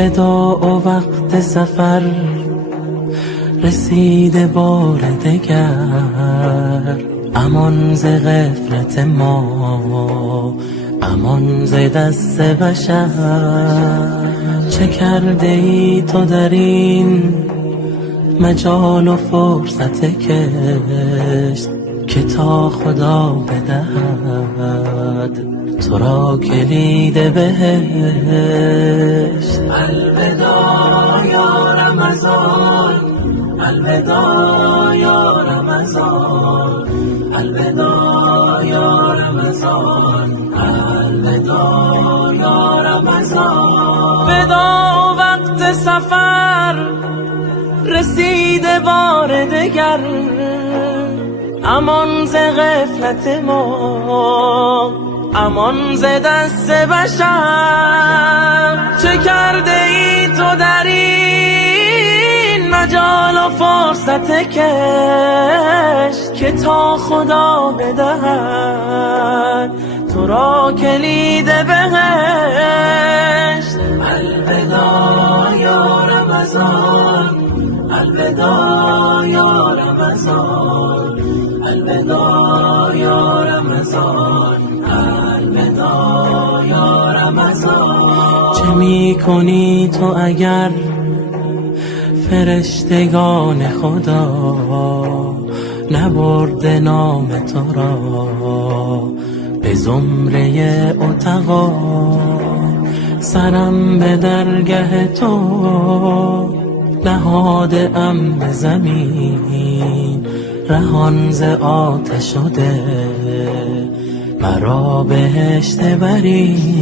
الوداع و وقت سفر رسیده بار دگر، امان ز غفلت ما، امان ز دست بشر. چه کرده ای تو در این مجال و فرصت کشت که تا خدا بدهد تو را کلید بهشت. الوداع یا رمضان، الوداع یا رمضان، الوداع یا رمضان، الوداع یا رمضان. وداع وقت سفر رسیده بار دگر، امان ز غفلت ما، امان ز دست بشر. چه کرده ای تو در این مجال و فرصت کش که تا خدا بدهد تو را کلید بهشت. الوداع یا رمضان، الوداع یا رمضان، الوداع یا رمضان، الوداع یا رمضان. چه می کنی تو اگر فرشتگان خدا نبرده نام تو را به زمره عتقا؟ سرم به درگه تو نهاده ام به زمین، رهان ز آتش شده مرا بهشت بری.